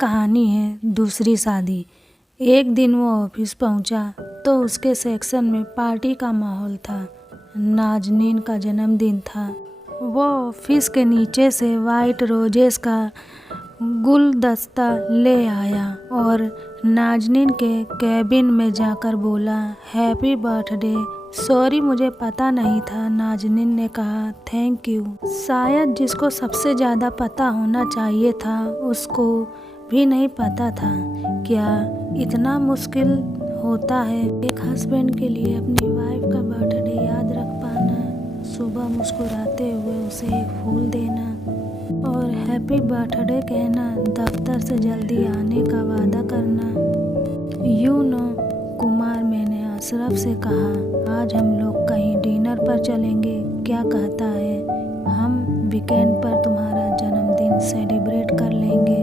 कहानी है दूसरी शादी। एक दिन वो ऑफिस पहुंचा तो उसके सेक्शन में पार्टी का माहौल था। नाज़नीन का जन्मदिन था। वो ऑफिस के नीचे से वाइट रोजेस का गुलदस्ता ले आया और नाज़नीन के कैबिन में जाकर बोला, हैप्पी बर्थडे। सॉरी, मुझे पता नहीं था, नाज़नीन ने कहा। Thank you. शायद जिसको सबसे ज़्यादा पता होना चाहिए था उसको भी नहीं पता था। क्या इतना मुश्किल होता है एक हस्बैंड के लिए अपनी वाइफ का बर्थडे याद रख पाना, सुबह मुस्कुराते हुए उसे एक फूल देना और हैप्पी बर्थडे कहना, दफ्तर से जल्दी आने का वादा करना। कुमार, मैंने अशरफ से कहा आज हम लोग कहीं डिनर पर चलेंगे, क्या कहता है? हम वीकेंड पर तुम्हारा जन्मदिन सेलिब्रेट कर लेंगे।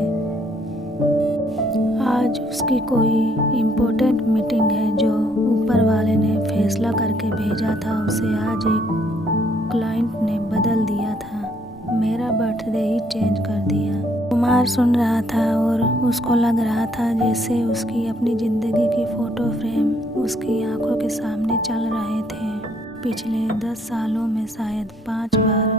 आज उसकी कोई इम्पोर्टेंट मीटिंग है जो ऊपर वाले ने फैसला करके भेजा था। उसे आज एक क्लाइंट ने बदल दिया था। मेरा बर्थडे ही चेंज कर दिया। कुमार सुन रहा था और उसको लग रहा था जैसे उसकी अपनी ज़िंदगी की फ़ोटो फ्रेम उसकी आंखों के सामने चल रहे थे। पिछले 10 सालों में शायद 5 बार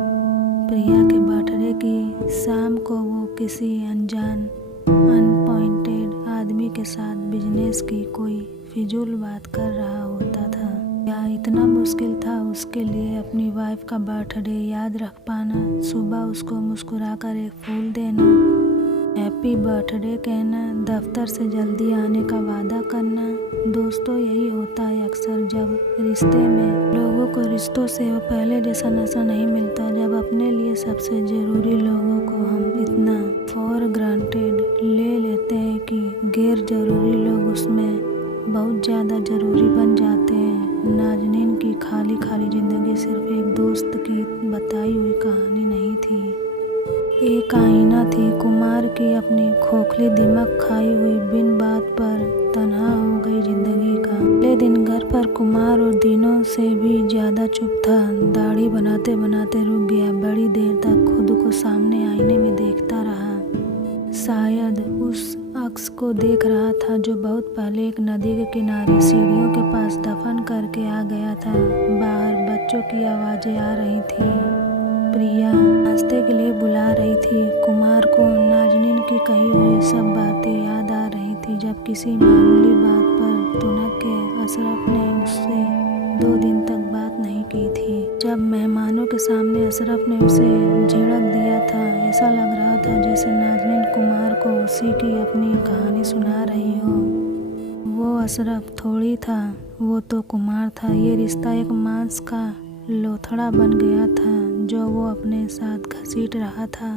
प्रिया के बर्थडे की शाम को वो किसी अनजान अनपॉइंटेड आदमी के साथ बिजनेस की कोई फिजूल बात कर रहा होता था। क्या इतना मुश्किल था उसके लिए अपनी वाइफ का बर्थडे याद रख पाना, सुबह उसको मुस्कुराकर एक फूल देना, हैप्पी बर्थडे कहना, दफ्तर से जल्दी आने का वादा करना। दोस्तों, यही होता है अक्सर जब रिश्ते में लोगों को रिश्तों से वो पहले जैसा नशा नहीं मिलता, जब अपने लिए सबसे ज़रूरी लोगों को हम इतना फॉर ग्रांटेड ले लेते हैं कि गैर ज़रूरी लोग उसमें बहुत ज़्यादा ज़रूरी बन जाते हैं। नाज़नीन की खाली खाली ज़िंदगी सिर्फ एक दोस्त की बताई हुई कहानी नहीं थी, एक आईना थी कुमार की अपनी खोखली दिमाग खाई हुई बिन बात पर तन्हा हो गई ज़िंदगी का। अगले दिन घर पर कुमार और दिनों से भी ज़्यादा चुप था। दाढ़ी बनाते बनाते रुक गया। बड़ी देर तक खुद को सामने आईने में देखता रहा। शायद उस अक्स को देख रहा था जो बहुत पहले एक नदी के किनारे सीढ़ियों के पास दफन करके आ गया था। बाहर बच्चों की आवाज़ें आ रही थी। प्रिया नाश्ते के लिए बुला रही थी। कुमार को नाज़नीन की कही हुई सब बातें याद आ रही थी। जब किसी मामूली बात पर तुनक के अशरफ ने उससे 2 दिन तक बात नहीं की थी। जब मेहमानों के सामने अशरफ ने उसे झिड़क दिया था, ऐसा लग रहा था जैसे नाज़नीन कुमार को उसी की अपनी कहानी सुना रही हो। वो अशरफ थोड़ी था, वो तो कुमार था। ये रिश्ता एक मांस का लोथड़ा बन गया था जो वो अपने साथ घसीट रहा था।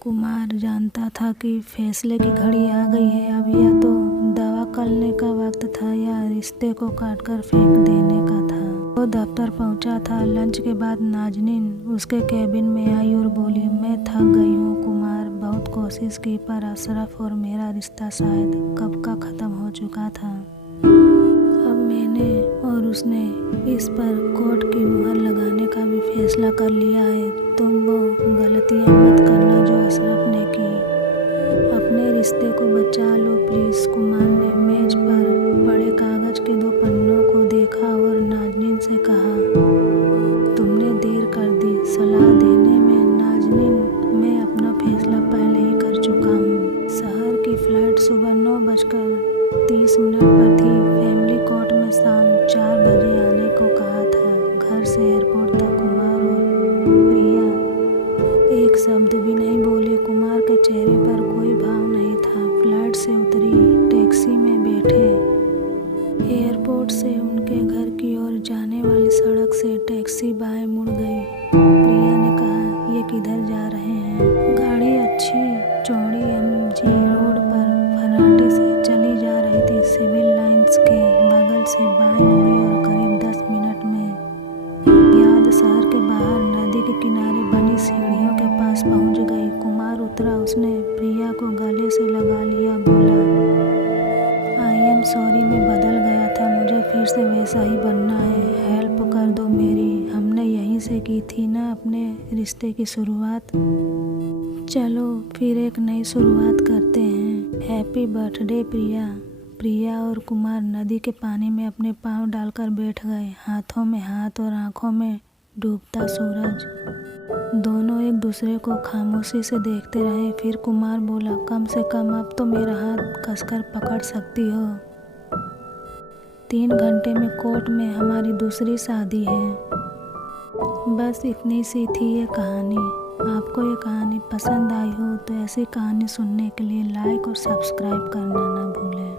कुमार जानता था कि फैसले की घड़ी आ गई है। अब या तो दवा करने का वक्त था या रिश्ते को काटकर फेंक देने का था। वो दफ्तर पहुंचा था। लंच के बाद नाज़नीन उसके कैबिन में आई और बोली, मैं थक गई हूँ कुमार, बहुत कोशिश की पर अशरफ और मेरा रिश्ता शायद कब का ख़त्म हो चुका था। अब मैंने और उसने इस पर कोर्ट की मुहर लगाने का भी फैसला कर लिया है। तुम वो गलतियाँ मत करना जो अशरफ ने की। अपने रिश्ते को बचा लो प्लीज़। कुमार ने मेज पर पड़े कागज़ के 2 पन्नों को देखा और नाज़नीन से कहा, तुमने देर कर दी सलाह देने में। नाज़नीन, मैं अपना फैसला पहले ही कर चुका हूँ। शहर की फ़्लाइट सुबह 9:30 पर थी। फैमिली कोर्ट में शाम 4 बजे आने को कहा था। घर से एयरपोर्ट तक कुमार और प्रिया एक शब्द भी नहीं बोले। कुमार के चेहरे पर कोई भाव नहीं था। फ्लाइट से उतरी, टैक्सी में बैठे। एयरपोर्ट से उनके घर की ओर जाने वाली सड़क से टैक्सी बाएं मुड़ गई। प्रिया ने कहा, ये किधर जा रहे हैं? गाड़ी अच्छी चौड़ी MG रोड पर फर्राटे से चली जा रही थी। सिविल लाइंस के बगल से बाएं मुड़ी और करीब 10 मिनट में याद शहर के बाहर नदी के किनारे बनी सीढ़ियों के पास पहुंच गई। कुमार उतरा। उसने प्रिया को गले से लगा लिया। बोला, आई एम सॉरी, मैं बदल गया था, मुझे फिर से वैसा ही बनना है। हेल्प कर दो मेरी। हमने यहीं से की थी ना अपने रिश्ते की शुरुआत। चलो फिर एक नई शुरुआत करते हैं। हैप्पी बर्थडे प्रिया। प्रिया और कुमार नदी के पानी में अपने पाँव डालकर बैठ गए, हाथों में हाथ और आंखों में डूबता सूरज। दोनों एक दूसरे को खामोशी से देखते रहे। फिर कुमार बोला, कम से कम अब तो मेरा हाथ कसकर पकड़ सकती हो। 3 घंटे में कोर्ट में हमारी दूसरी शादी है। बस इतनी सी थी ये कहानी। आपको ये कहानी पसंद आई हो तो ऐसी कहानी सुनने के लिए लाइक और सब्सक्राइब करना ना भूलें।